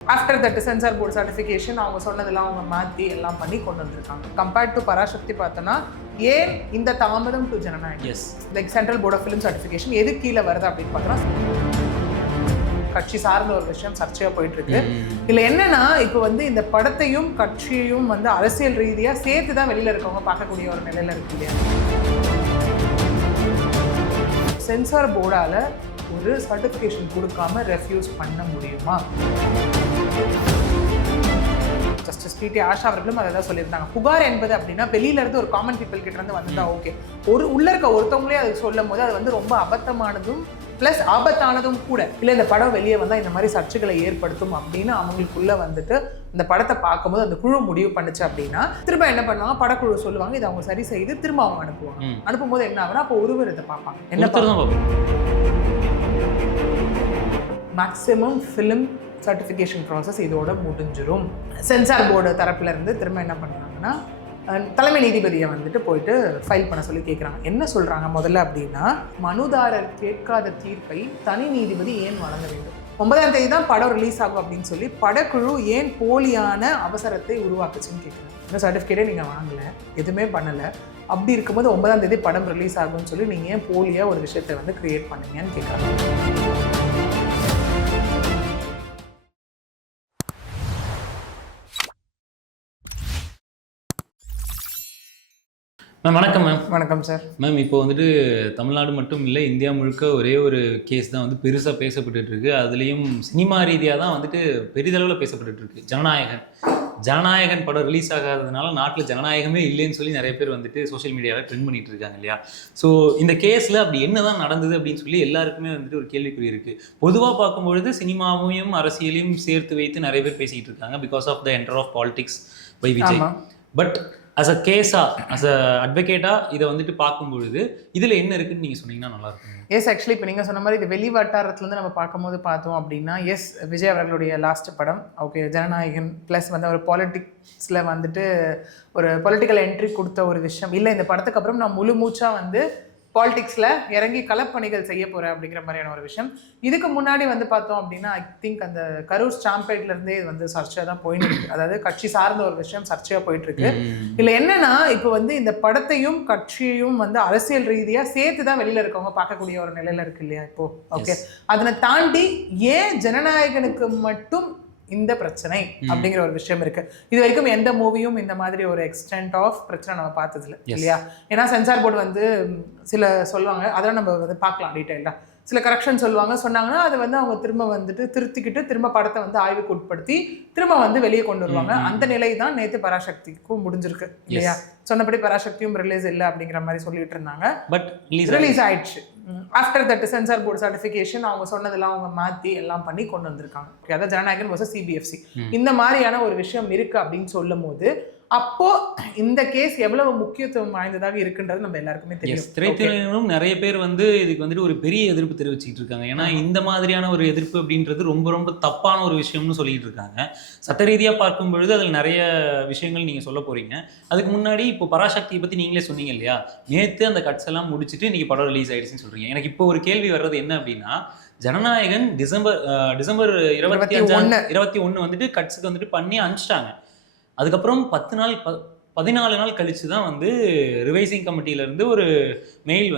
After that censor board certification அவங்க சொன்னதெல்லாம் அவங்க மாற்றி எல்லாம் பண்ணி கொண்டு வந்திருக்காங்க. கம்பேர்ட் டு பராசக்தி பார்த்தோன்னா ஏன் இந்த தாமதம் டு ஜனநாயகம் like central board of film certification எது கீழே வருது அப்படின்னு பார்த்தோன்னா கட்சி சார்ந்த ஒரு விஷயம் சர்ச்சையாக போயிட்டு இருக்கு. இதுல என்னன்னா இப்போ இந்த படத்தையும் கட்சியையும் அரசியல் ரீதியா சேர்த்து தான் வெளியில இருக்கவங்க பார்க்கக்கூடிய ஒரு நிலையில இருக்கு இல்லையா. சென்சார் போர்டால ஒரு சர்டிஃபிகேஷன் கொடுக்காம ரெஃப்யூஸ் பண்ண முடியுமா? ஜஸ்டிஸ் பிடி ஆஷா அவர்களும் அதை தான் சொல்லியிருந்தாங்க. புகார் என்பது அப்படின்னா வெளியில இருந்து ஒரு காமன் பீப்புள் கிட்ட இருந்து வந்துட்டா ஓகே, உள்ள இருக்க ஒருத்தவங்களே அது சொல்லும் போது அது ரொம்ப அபத்தமானதும் பிளஸ் ஆபத்தானதும் கூட. இல்லை இந்த படம் வெளியே வந்தால் இந்த மாதிரி சர்ச்சைகளை ஏற்படுத்தும் அப்படின்னு அவங்களுக்குள்ள இந்த படத்தை பார்க்கும்போது அந்த குழு முடிவு பண்ணுச்சு அப்படின்னா திரும்ப என்ன பண்ணுவாங்க, படக்குழு சொல்லுவாங்க, இதை அவங்க சரி செய்து திரும்ப அவங்க அனுப்புவாங்க. அனுப்பும்போது என்ன ஆகுனா அப்போ ஒருவர் இதை பார்ப்பாங்க. என்ன மேக்ஸிமம் ஃபிலிம் சர்டிஃபிகேஷன் ப்ராசஸ் இதோட முடிஞ்சிடும். சென்சார் போர்டு தரப்புல இருந்து திரும்ப என்ன பண்ணுறாங்கன்னா தலைமை நீதிபதியை போயிட்டு ஃபைல் பண்ண சொல்லி கேட்குறாங்க. என்ன சொல்கிறாங்க முதல்ல அப்படின்னா, மனுதாரர் கேட்காத தீர்ப்பை தனி நீதிபதி ஏன் வழங்க வேண்டும்? 9ஆம் தேதி தான் படம் ரிலீஸ் ஆகும் அப்படின்னு சொல்லி படக்குழு ஏன் போலியான அவசரத்தை உருவாக்குச்சுன்னு கேட்குறாங்க. இந்த சர்டிஃபிகேட்டே நீங்கள் வாங்கலை, எதுவுமே பண்ணலை. அப்படி இருக்கும்போது 9ஆம் தேதி படம் ரிலீஸ் ஆகும்னு சொல்லி நீங்கள் ஏன் போலியாக ஒரு விஷயத்தை கிரியேட் பண்ணீங்கன்னு கேட்குறாங்க. மேம் வணக்கம். மேம் வணக்கம் சார். மேம் இப்போ தமிழ்நாடு மட்டும் இல்லை, இந்தியா முழுக்க ஒரே ஒரு கேஸ் தான் பெருசாக பேசப்பட்டு இருக்கு. அதுலேயும் சினிமா ரீதியாக தான் பெரிதளவில் பேசப்பட்டு இருக்கு. ஜனநாயகன் படம் ரிலீஸ் ஆகாததுனால நாட்டில் ஜனநாயகமே இல்லைன்னு சொல்லி நிறைய பேர் சோஷியல் மீடியாவில் ட்ரெண்ட் பண்ணிட்டு இருக்காங்க இல்லையா. ஸோ இந்த கேஸில் அப்படி என்ன தான் நடந்தது அப்படின்னு சொல்லி எல்லாருக்குமே ஒரு கேள்விக்குறி இருக்குது. பொதுவாக பார்க்கும்பொழுது சினிமாவையும் அரசியலையும் சேர்த்து வைத்து நிறைய பேர் பேசிக்கிட்டு இருக்காங்க because of the enter of politics by Vijay. But as a கேஸா, அஸ் அ அட்வொகேட்டா இதை பார்க்கும்பொழுது இதில் என்ன இருக்குன்னு நீங்கள் சொன்னீங்கன்னா நல்லா இருக்கும். எஸ், ஆக்சுவலி இப்போ நீங்கள் சொன்ன மாதிரி இது வெளி வட்டாரத்துலேருந்து நம்ம பார்க்கும்போது பார்த்தோம் அப்படின்னா, எஸ் விஜய் அவர்களுடைய லாஸ்ட் படம் ஓகே ஜனநாயகன் ப்ளஸ் ஒரு பாலிட்டிக்ஸில் ஒரு பொலிட்டிக்கல் என்ட்ரி கொடுத்த ஒரு விஷயம் இல்லை. இந்த படத்துக்கு அப்புறம் நான் முழு மூச்சாக பாலிடிக்ஸில் இறங்கி களப்பணிகள் செய்ய போகிறேன் அப்படிங்கிற மாதிரியான ஒரு விஷயம். இதுக்கு முன்னாடி பார்த்தோம் அப்படின்னா ஐ திங்க் அந்த கரூர் ஸ்டாம்பேட்லேருந்தே இது சர்ச்சையாக தான் போயிட்டு இருக்கு. அதாவது கட்சி சார்ந்த ஒரு விஷயம் சர்ச்சையாக போயிட்டு இருக்கு. இல்லை என்னன்னா இப்போ இந்த படத்தையும் கட்சியையும் அரசியல் ரீதியாக சேர்த்து தான் வெளியில் இருக்கவங்க பார்க்கக்கூடிய ஒரு நிலையில இருக்கு இல்லையா இப்போ. ஓகே, அதனை தாண்டி ஏன் ஜனநாயகனுக்கு மட்டும் இந்த பிரச்சனை அப்படிங்கிற ஒரு விஷயம் இருக்கு. இது வரைக்கும் எந்த மூவியும் இந்த மாதிரி ஒரு எக்ஸ்டென்ட் ஆஃப் பிரச்சனை நம்ம பார்த்ததுல இல்லையா. ஏன்னா சென்சார் போர்டு சில சொல்லுவாங்க, அதெல்லாம் நம்ம பார்க்கலாம் டீட்டெயில்டா. சில கரெக்ஷன் சொன்னாங்கன்னா அது அவங்க திரும்ப திருத்திக்கிட்டு திரும்ப படத்தை ஆய்வுக்கு உட்படுத்தி திரும்ப வெளியே கொண்டு வருவாங்க. அந்த நிலை தான் நேற்று பராசக்திக்கும் முடிஞ்சிருக்கு இல்லையா. சொன்னபடி பராசக்தியும் ரிலீஸ் இல்லை அப்படிங்கிற மாதிரி சொல்லிட்டு இருந்தாங்க. பட் ரிலீஸ் ஆயிடுச்சு. After that censor board certification அவங்க சொன்னதெல்லாம் அவங்க மாற்றி எல்லாம் பண்ணி கொண்டு வந்திருக்காங்க. ஓகே, அதாவது ஜனநாயகன் வர்சஸ் சிபிஎஃப்சி இந்த மாதிரியான ஒரு விஷயம் இருக்கு அப்படின்னு சொல்லும் போது அப்போ இந்த கேஸ் எவ்வளவு முக்கியத்துவம் வாய்ந்ததாக இருக்குன்றது நம்ம எல்லாருக்குமே தெரியும். திரைத்துறையினரும் நிறைய பேர் இதுக்கு ஒரு பெரிய எதிர்ப்பு தெரிவிச்சுட்டு இருக்காங்க. ஏன்னா இந்த மாதிரியான ஒரு எதிர்ப்பு அப்படின்றது ரொம்ப ரொம்ப தப்பான ஒரு விஷயம்னு சொல்லிட்டு இருக்காங்க. சட்ட ரீதியாக பார்க்கும் பொழுது அதில் நிறைய விஷயங்கள் நீங்கள் சொல்ல போறீங்க. அதுக்கு முன்னாடி இப்போ பராசக்தியை பற்றி நீங்களே சொன்னீங்க இல்லையா, நேற்று அந்த கட்ஸ் எல்லாம் முடிச்சுட்டு இன்னைக்கு படம் ரிலீஸ் ஆயிடுச்சுன்னு சொல்றீங்க. எனக்கு இப்போ ஒரு கேள்வி வர்றது என்ன அப்படின்னா, ஜனநாயகன் டிசம்பர் 21 கட்ஸுக்கு பண்ணி அனுப்பிச்சிட்டாங்க. அதுக்கப்புறம் 14 நாள் கழிச்சு தான் ரிவைசிங் கமிட்டில இருந்து ஒரு மெயில்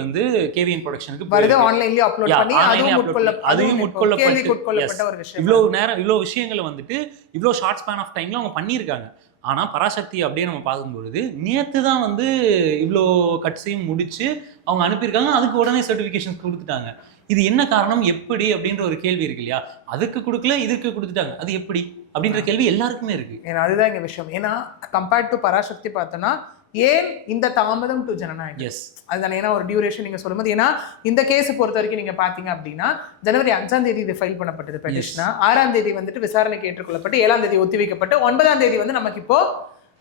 கேவிஎன் ப்ரொடக்ஷனுக்கு வருது. ஆன்லைன்லயே அப்லோட் பண்ணி அதுவும் உட்கொள்ளப்பட்ட ஒரு விஷயம். இவ்வளோ விஷயங்களை இவ்வளோ ஷார்ட் ஸ்பேன் ஆஃப் டைம்ல அவங்க பண்ணியிருக்காங்க. ஆனால் பராசக்தி அப்படியே நம்ம பார்க்கும்பொழுது நேற்று தான் இவ்வளோ கட்ஸையும் முடிச்சு அவங்க அனுப்பியிருக்காங்க. அதுக்கு உடனே சர்டிஃபிகேஷன் கொடுத்துட்டாங்க. இது என்ன காரணம், எப்படி அப்படின்ற ஒரு கேள்வி இருக்கு இல்லையா. அதுக்கு கொடுக்கல, இதுக்கு கொடுத்துட்டாங்க, அது எப்படி அப்படின்ற கேள்வி எல்லாருக்குமே இருக்கு. ஏன்னா அதுதான் எங்க விஷயம். ஏன்னா கம்பேர்ட் டு பராசக்தி பார்த்தோன்னா ஏன் இந்த தாமதம் டு ஜனநாயகம். எஸ், அதுதான். ஏன்னா ஒரு டியூரேஷன் நீங்க சொல்லும்போது, ஏன்னா இந்த கேஸ் பொறுத்த வரைக்கும் நீங்க பாத்தீங்க அப்படின்னா ஜனவரி 5ஆம் தேதி இது ஃபைல் பண்ணப்பட்டது பெட்டிஷனா, 6ஆம் தேதி விசாரணைக்கு ஏற்றுக்கொள்ளப்பட்டு 7ஆம் தேதி ஒத்திவைக்கப்பட்டு 9ஆம் தேதி நமக்கு இப்போ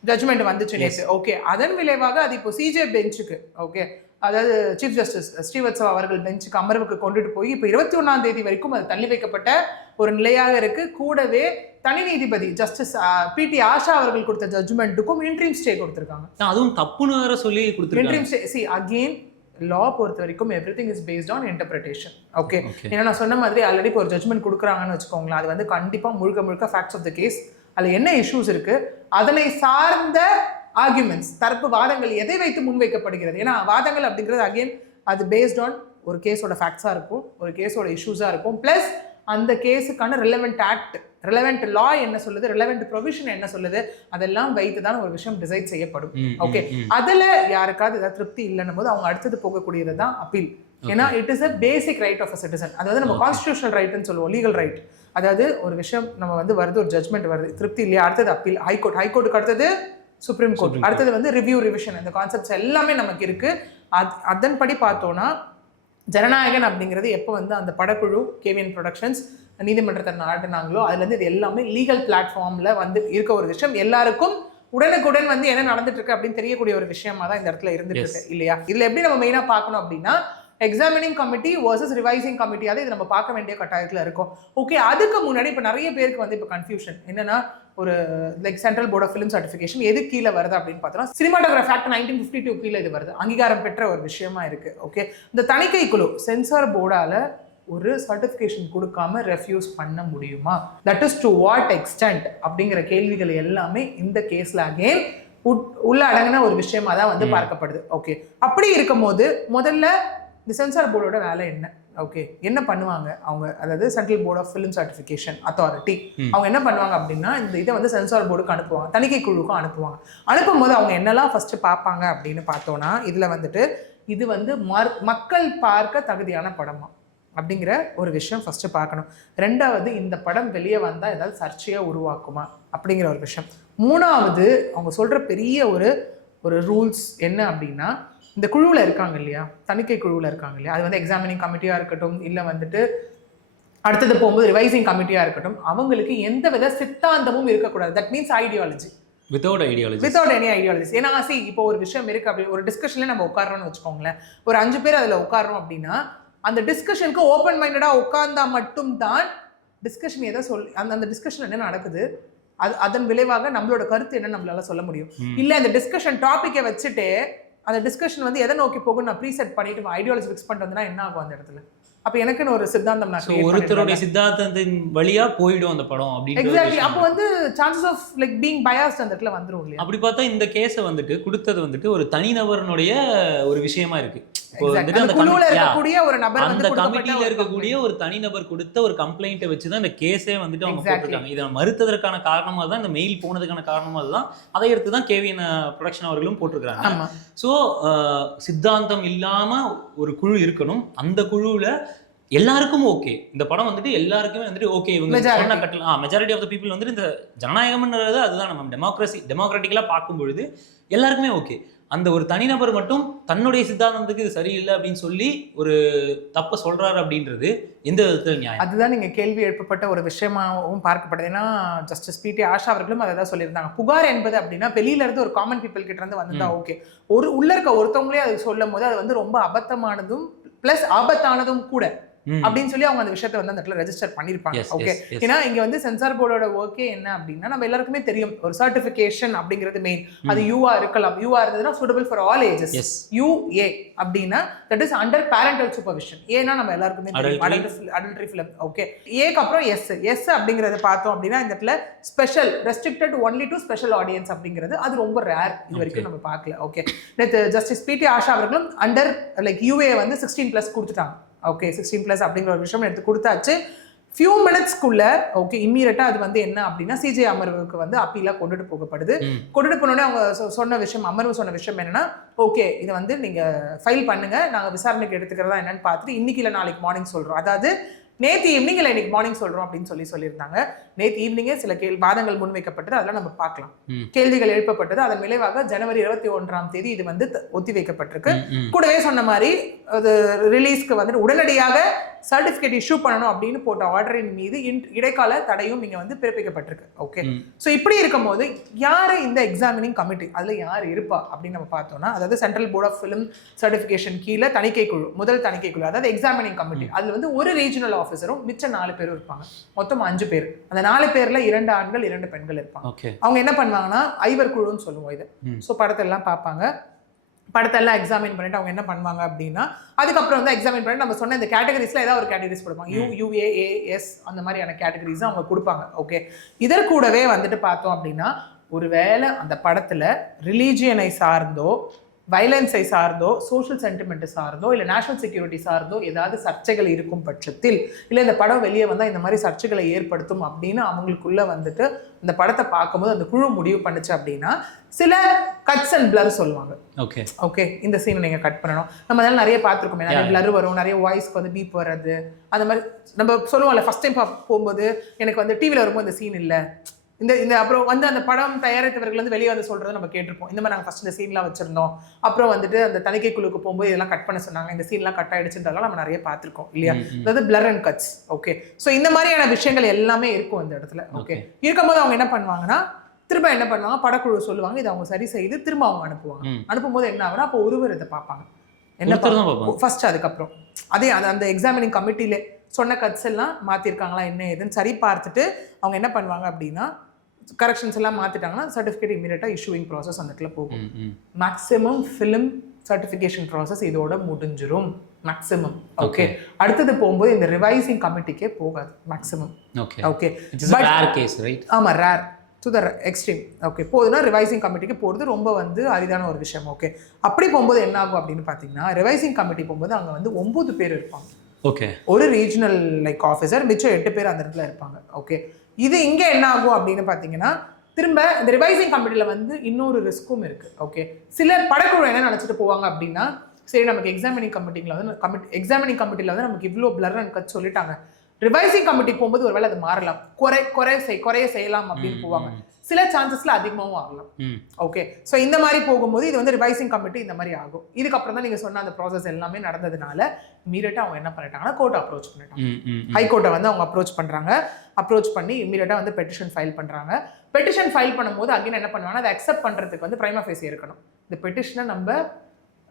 ஜட்ஜ்மெண்ட் வந்துச்சு நேற்று. ஓகே, அதன் விளைவாக அது இப்போ சிஜே பெஞ்சுக்கு, ஓகே அதாவது சீஃப் ஜஸ்டிஸ் ஸ்ரீவத்சவா அவர்கள் பெஞ்சுக்கு அமர்வுக்கு கொண்டுட்டு போய் இப்போ 21ஆம் தேதி வரைக்கும் அது தள்ளி வைக்கப்பட்ட ஒரு நிலையாக இருக்கு. கூடவே தனி நீதிபதி ஜஸ்டிஸ் பிடி ஆஷா அவர்கள் கொடுத்த ஜட்ஜ்மெண்ட்டுக்கும் இன்ட்ரீம் ஸ்டே கொடுத்துருக்காங்க. அதுவும் தப்புன்னு வேற சொல்லி கொடுத்துருக்காங்க. இன்ட்ரீம் ஸ்டே சி அகெயின் லா பொறுத்த வரைக்கும் everything is based on interpretation. Okay, ஏன்னா நான் சொன்ன மாதிரி ஆல்ரெடி இப்போ ஒரு ஜட்மெண்ட் கொடுக்குறாங்கன்னு வச்சுக்கோங்களேன், அது வந்து கண்டிப்பாக முழுக்க ஃபேக்ட்ஸ் ஆஃப் த கேஸ், அதில் என்ன இஷ்யூஸ் இருக்கு, அதனை சார்ந்த ஆர்குமெண்ட்ஸ், தரப்பு வாதங்கள் எதை வைத்து முன்வைக்கப்படுகிறது. ஏன்னா வாதங்கள் அப்படிங்கிறது அகெயின் அது பேஸ்ட் ஆன் ஒரு கேஸோட ஃபேக்ட்ஸாக இருக்கும், ஒரு கேஸோட இஷ்யூஸாக இருக்கும், ப்ளஸ் அந்த கேஸுக்கான ரிலவெண்ட் ஆக்ட், ரிலவெண்ட் லா என்ன சொல்லுது, ரிலவெண்ட் ப்ரொவிஷன் என்ன சொல்லுது, அதெல்லாம் வைத்து தான் ஒரு விஷயம் டிசைட் செய்யப்படும். ஓகே, அதில் யாருக்காவது ஏதாவது திருப்தி இல்லைன்னும் போது அவங்க அடுத்தது போகக்கூடியது தான் அப்பீல். ஏன்னா it is a basic right of a citizen. அதாவது நம்ம கான்ஸ்டிடியூஷனல் ரைட்னு சொல்லுவோம், லீகல் ரைட். அதாவது ஒரு விஷயம் நம்ம வந்து வருது, ஒரு ஜட்மெண்ட் வருது, திருப்தி இல்லையா, அடுத்தது அப்பீல், ஹைகோர்ட்டுக்கு அடுத்தது சுப்ரீம் கோர்ட், அடுத்தது வந்து ரிவ்யூ ரிவிஷன். இந்த கான்செப்ட்ஸ் எல்லாமே நமக்கு இருக்கு. அதன்படி பார்த்தோம்னா ஜனநாயகன் அப்படிங்கிறது எப்போ வந்து அந்த படக்குழு கேவிஎன் ப்ரொடக்ஷன்ஸ் நீதிமன்றத்தை நாடினாங்களோ அதுலேருந்து இது எல்லாமே லீகல் பிளாட்ஃபார்மில் வந்து இருக்க ஒரு விஷயம், எல்லாருக்கும் உடனுக்குடன் வந்து என்ன நடந்துட்டு இருக்கு அப்படின்னு தெரியக்கூடிய ஒரு விஷயமா தான் இந்த இடத்துல இருந்துட்டு இருக்கு இல்லையா. இதில் எப்படி நம்ம மெயினாக பார்க்கணும் அப்படின்னா எக்ஸாமினிங் கமிட்டி வர்சஸ் ரிவைசிங் கமிட்டியாவது இது நம்ம பார்க்க வேண்டிய கட்டாயத்தில் இருக்கும். ஓகே, அதுக்கு முன்னாடி இப்போ நிறைய பேருக்கு வந்து இப்போ கன்ஃபியூஷன் என்னன்னா, ஒரு like central board of film certification எது கீழே வருது அப்படின்னு பார்த்தோம்னா சினிமாட்டோகிராஃப் ஆக்ட் 1952 கீழே இது வருது, அங்கீகாரம் பெற்ற ஒரு விஷயமா இருக்கு. ஓகே, இந்த தணிக்கை குழு சென்சார் போர்டால ஒரு சர்டிஃபிகேஷன் கொடுக்காம ரெஃப்யூஸ் பண்ண முடியுமா, that is to what extend அப்படிங்கிற கேள்விகள் எல்லாமே இந்த கேஸ்ல அகெயின் உள்ள அடங்கின ஒரு விஷயமா தான் வந்து பார்க்கப்படுது. ஓகே, அப்படி இருக்கும் போது முதல்ல இந்த சென்சார் போர்டோட வேலை என்ன, ஓகே, என்ன பண்ணுவாங்க அவங்க, அதாவது central board of film certification authority, அவங்க என்ன பண்ணுவாங்க அப்படின்னா இந்த இதை வந்து சென்சார் போர்டுக்கு அனுப்புவாங்க, தணிக்கை குழுவுக்கும் அனுப்புவாங்க. அனுப்பும்போது அவங்க என்னெல்லாம் ஃபர்ஸ்ட் பார்ப்பாங்க அப்படின்னு பார்த்தோன்னா, இதுல வந்துட்டு இது வந்து மக்கள் பார்க்க தகுதியான படமா அப்படிங்கிற ஒரு விஷயம் ஃபர்ஸ்ட் பார்க்கணும். ரெண்டாவது, இந்த படம் வெளியே வந்தால் ஏதாவது சர்ச்சையாக உருவாக்குமா அப்படிங்கிற ஒரு விஷயம். மூணாவது, அவங்க சொல்கிற பெரிய ஒரு ரூல்ஸ் என்ன அப்படின்னா, இந்த குழுவில் இருக்காங்க இல்லையா, தணிக்கை குழுவில் இருக்காங்க இல்லையா, அது வந்து எக்ஸாமினிங் கமிட்டியாக இருக்கட்டும், இல்லை வந்துட்டு அடுத்தது போகும்போது ரிவைசிங் கமிட்டியாக இருக்கட்டும், அவங்களுக்கு எந்த வித சித்தாந்தமும் இருக்கக்கூடாது. That means ideology, without any ideologies. ஏன்னா இப்போ ஒரு விஷயம் இருக்கு, அப்படி ஒரு டிஸ்கஷன்ல நம்ம உட்காரோன்னு வச்சுக்கோங்களேன், ஒரு 5 பேர் அதில் உட்காரோம் அப்படின்னா அந்த டிஸ்கஷனுக்கு ஓப்பன் மைண்டடாக உட்கார்ந்தா மட்டும்தான் டிஸ்கஷன் எதை அந்த டிஸ்கஷன் என்ன நடக்குது, அதன் விளைவாக நம்மளோட கருத்து என்ன நம்மளால சொல்ல முடியும். இல்லை இந்த டிஸ்கஷன் டாப்பிக்கை வச்சுட்டு அந்த டிஸ்கஷன் வந்து எதை நோக்கி போகும் நான் ப்ரீசெட் பண்ணிட்டு ஐடியாலஜி ஃபிக்ஸ் பண்ணிட்டு வந்தா என்ன ஆகும் அந்த இடத்துல. அப்ப எனக்குன்னு ஒரு சித்தாந்தம் நான் ஒருத்தருடைய சித்தாந்தத்தின் வழியா போயிடும் அந்த படம் அப்படின்னு. எக்ஸாக்ட்லி, அப்போ வந்து chances of like being biased அந்த இடத்துல வந்துரும் இல்லையா. அப்படி பார்த்தா இந்த கேஸை வந்துட்டு கொடுத்தது வந்துட்டு ஒரு தனிநபருடைய ஒரு விஷயமா இருக்கு. அந்த குழுவுல இருக்கக்கூடிய ஒரு நபர் வந்து அந்த கமிட்டில இருக்கக்கூடிய ஒரு தனிநபர் கொடுத்த ஒரு கம்ப்ளைண்ட்டை வச்சுதான் இந்த கேஸே வந்துட்டு அவங்க போட்டிருக்காங்க. இதை மறுத்ததற்கான காரணமா தான் இந்த மெயில் போனதுக்கான காரணமா தான் அதை எடுத்து தான் கேவிஎன் ப்ரொடக்ஷன் அவர்களும் போட்டிருக்காங்க. ஸோ சித்தாந்தம் இல்லாம ஒரு குழு இருக்கணும், அந்த குழுவுல எல்லாருக்கும் ஓகே, இந்த படம் வந்துட்டு எல்லாருக்குமே வந்துட்டு ஓகே, இவங்க சொன்ன கட்டலாம் மெஜாரிட்டி ஆஃப் த பீப்புள் வந்துட்டு இந்த ஜனநாயகம்ன்றது அதுதான் நம்ம டெமோக்ராட்டிக்கலா பார்க்கும்பொழுது எல்லாருக்குமே ஓகே. அந்த ஒரு தனிநபர் மட்டும் தன்னுடைய சித்தாந்தத்துக்கு இது சரியில்லை அப்படின்னு சொல்லி ஒரு தப்ப சொல்றாரு அப்படின்றது எந்த விதத்தில் நியாயம்? அதுதான் நீங்க கேள்வி எழுப்பப்பட்ட ஒரு விஷயமாகவும் பார்க்கப்படுது. ஏன்னா ஜஸ்டிஸ் பி.டி. ஆஷா அவர்களும் அதை தான் சொல்லியிருந்தாங்க. புகார் என்பது அப்படின்னா வெளியில இருந்து ஒரு காமன் பீப்புள் கிட்ட இருந்து வந்தா ஓகே, உள்ள இருக்க ஒருத்தவங்களே அது சொல்லும் போது அது வந்து ரொம்ப அபத்தமானதும் பிளஸ் ஆபத்தானதும் கூட அப்படின்னு சொல்லி அவங்க அந்த விஷயத்தை வந்து அந்த இடத்துல ரெஜிஸ்டர் பண்ணிருப்பாங்க. ஓகே, ஏன்னா இங்க வந்து சென்சார் போர்டோட ஒர்க்கே என்ன அப்படின்னா நம்ம எல்லாருக்குமே தெரியும், ஒரு சர்டிபிகேஷன் அப்படிங்கிறது மெயின். அது யூஆ இருக்கலாம், யூஆ இருந்ததுன்னா suitable for all ages. U A அப்படின்னா that is under parental supervision. ஏன்னா நம்ம எல்லாருக்குமே அடல்ட்ரி ஃபிலிம். ஓகே, ஏக்கு அப்புறம் எஸ் அப்படிங்கறத பார்த்தோம் அப்படின்னா இந்த இடத்துல special restricted only to special audience அப்படிங்கிறது அது ரொம்ப ரேர், இது வரைக்கும் நம்ம பார்க்கல. Okay, justice PT. ஆஷா அவர்களும் அண்டர் லைக் யூஏ வந்து 16+ கொடுத்துட்டாங்க. ஓகே, 16+ அப்படிங்கிற ஒரு விஷயம் எடுத்து கொடுத்தாச்சு. ஃபியூ மினிட்ஸ்க்குள்ள ஓகே இம்மீடியட்டா அது வந்து என்ன அப்படின்னா சிஜே அமர்வுக்கு வந்து அப்பீலா கொண்டுட்டு போகப்படுது. கொண்டுட்டு போனோடனே அவங்க சொன்ன விஷயம், அமர்வு சொன்ன விஷயம் என்னன்னா, ஓகே இதை வந்து நீங்க ஃபைல் பண்ணுங்க, நாங்க விசாரணைக்கு எடுத்துக்கிறதா என்னன்னு பார்த்துட்டு இன்னைக்கு இல்லை நாளைக்கு மார்னிங் சொல்றோம். அதாவது நேற்று ஈவினிங் இல்லை இன்னைக்கு மார்னிங் சொல்றோம் அப்படின்னு சொல்லியிருந்தாங்க. நேற்று ஈவினிங்கே சில வாதங்கள் முன்வைக்கப்பட்டது, அதெல்லாம் நம்ம பார்க்கலாம். கேள்விகள் எழுப்பப்பட்டது, அதன் விளைவாக ஜனவரி 21ஆம் தேதி இது வந்து ஒத்தி வைக்கப்பட்டிருக்கு. கூடவே சொன்ன மாதிரி அது ரிலீஸ்க்கு வந்துட்டு உடனடியாக சர்டிபிகேட் இஷ்யூ பண்ணணும் அப்படின்னு போட்ட ஆர்டரின் மீது இடைக்கால தடையும் இங்க வந்து பிறப்பிக்கப்பட்டிருக்கு. ஓகே, ஸோ இப்படி இருக்கும் போது யாரு இந்த எக்ஸாமினிங் கமிட்டி, அதுல யார் இருப்பா அப்படின்னு நம்ம பார்த்தோம்னா, அதாவது central board of film certification கீழே தணிக்கை குழு, முதல் தணிக்கை குழு, அதாவது எக்ஸாமினிங் கமிட்டி, அதுல வந்து ஒரு ரீஜனல் ஆஃபீஸரும் மிச்ச 4 பேரும் இருப்பாங்க. மொத்தம் 5 பேர். அந்த 4 பேர்ல 2 ஆண்கள் 2 பெண்கள் இருப்பாங்க. அவங்க என்ன பண்ணுவாங்கன்னா ஐவர் குழுன்னு சொல்லுவோம் இது. ஸோ படத்தை எல்லாம் பார்ப்பாங்க, படத்தெல்லாம் எக்ஸாமின் பண்ணிட்டு அவங்க என்ன பண்ணுவாங்க அப்படின்னா அதுக்கப்புறம் வந்து எக்ஸாமின் பண்ணிட்டு நம்ம சொன்ன இந்த கேட்டகரிஸ்ல ஏதாவது ஒரு கேட்டகரிஸ் கொடுப்பாங்க UAAS அந்த மாதிரியான கேட்டகரிஸ் அவங்க கொடுப்பாங்க. ஓகே, இதற்கூடவே வந்துட்டு பார்த்தோம் அப்படின்னா ஒருவேளை அந்த படத்துல ரிலீஜியனை சார்ந்தோ வயலன்ஸை சார்ந்தோ சோஷியல் சென்டிமெண்ட் சார்ந்தோ இல்லை நேஷனல் செக்யூரிட்டி சார்ந்தோ ஏதாவது சர்ச்சைகள் இருக்கும் பட்சத்தில் இல்லை இந்த படம் வெளியே வந்தால் இந்த மாதிரி சர்ச்சைகளை ஏற்படுத்தும் அப்படின்னு அவங்களுக்குள்ள வந்துட்டு இந்த படத்தை பார்க்கும்போது அந்த குழு முடிவு பண்ணுச்சு அப்படின்னா சில கட்ஸ் அண்ட் பிளர் சொல்லுவாங்க. ஓகே ஓகே, இந்த சீனை நீங்கள் கட் பண்ணணும். நம்ம அதெல்லாம் நிறைய பார்த்துருக்கோமே, நிறைய பிளர் வரும், நிறைய வாய்ஸ்க்கு வந்து பீப் வர்றது, அந்த மாதிரி நம்ம சொல்லுவோம்ல. ஃபர்ஸ்ட் டைம் போகும்போது எனக்கு வந்து டிவியில் வரும்போது இந்த சீன் இல்லை, இந்த அப்புறம் வந்து அந்த படம் தயாரித்தவர்கள் வந்து வெளியே வந்து சொல்றதை நம்ம கேட்டிருப்போம். இந்த மாதிரி நாங்கள் ஃபர்ஸ்ட் இந்த சீன்லாம் வச்சிருந்தோம், அப்புறம் வந்துட்டு அந்த தணிக்கை குழுக்கு போகும்போது இதெல்லாம் கட் பண்ண சொன்னாங்க, இந்த சீன்லாம் கட் ஆயிடுச்சுன்றதெல்லாம் நம்ம நிறைய பார்த்துருக்கோம் இல்லையா. அதாவது blur and cuts. Okay, so இந்த மாதிரியான விஷயங்கள் எல்லாமே இருக்கும் இந்த இடத்துல. ஓகே, இருக்கும்போது அவங்க என்ன பண்ணுவாங்கன்னா திரும்ப என்ன பண்ணுவாங்க, படக்குழு சொல்லுவாங்க, இதை அவங்க சரி செய்து திரும்ப அவங்க அனுப்புவாங்க. அனுப்பும்போது என்ன ஆகுனா அப்போ ஒருவர் இதை பார்ப்பாங்க, என்ன ஃபர்ஸ்ட். அதுக்கப்புறம் அதே அந்த எக்ஸாமினிங் கமிட்டியில சொன்ன கட்ஸ் எல்லாம் மாத்திருக்காங்களா என்ன ஏதுன்னு சரி பார்த்துட்டு அவங்க என்ன பண்ணுவாங்க அப்படின்னா கரெக்ஷன்ஸ் எல்லாம் மாத்திட்டாங்கன்னா சர்டிஃபிகேட் இமீடியட்டா இஷ்யூவிங் ப்ராசஸ் அந்த இடத்துல போகும். மேக்ஸிமம் ஃபிலிம் சர்டிஃபிகேஷன் ப்ராசஸ் இதோட முடிஞ்சிரும் மேக்ஸிமம். ஓகே, அடுத்தது போகும்போது இந்த ரிவைசிங் கமிட்டிக்கே போகாது மேக்ஸிமம். ஓகே, ஆமா, rare to the extreme. Okay, போகுதுன்னா ரிவைசிங் கமிட்டிக்கு போகிறது ரொம்ப வந்து அரிதான ஒரு விஷயம். ஓகே, அப்படி போகும்போது என்ன ஆகும் அப்படின்னு பார்த்தீங்கன்னா ரிவைசிங் கமிட்டி போகும்போது அங்கே வந்து 9 பேர் இருப்பாங்க. ஓகே, ஒரு ரீஜனல் லைக் ஆஃபீஸர், மிச்சம் 8 பேர் அந்த இடத்துல இருப்பாங்க. ஓகே, இது இங்கே என்ன ஆகும் அப்படின்னு பார்த்தீங்கன்னா திரும்ப இந்த ரிவைசிங் கமிட்டியில் வந்து இன்னொரு ரிஸ்க்கும் இருக்குது. ஓகே, சில படக்குழு என்ன நினச்சிட்டு போவாங்க அப்படின்னா சரி நமக்கு எக்ஸாமினிங் கமிட்டியில் வந்து எக்ஸாமினிங் கமிட்டியில் வந்து நமக்கு இவ்வளோ பிளர் அண்ட் கட் சொல்லிட்டாங்க, ரிவைசிங் கமிட்டி போகும்போது ஒருவேளை அது மாறலாம், குறைய செய்யலாம் அப்படின்னு போவாங்க. சில சான்சஸ்ல அதிகமாகவும் ஆகலாம். ஓகே, ஸோ இந்த மாதிரி போகும்போது இது வந்து ரிவைசிங் கமிட்டி இந்த மாதிரி ஆகும். இதுக்கப்புறம் தான் நீங்க சொன்ன அந்த ப்ராசஸ் எல்லாமே நடந்ததுனால இமீடியட்டா அவங்க என்ன பண்ணிட்டாங்கன்னா கோர்ட் அப்ரோச் பண்ணிட்டாங்க. ஹைகோர்ட்டை வந்து அவங்க அப்ரோச் பண்ணி இமீடியட்டா வந்து பெட்டிஷன் ஃபைல் பண்றாங்க. பெட்டிஷன் ஃபைல் பண்ணும்போது அகைன் என்ன பண்ணுவாங்கன்னா அதை அக்செப்ட் பண்றதுக்கு வந்து பிரைமா ஃபேசி இருக்கணும். இந்த பெட்டிஷனை நம்ம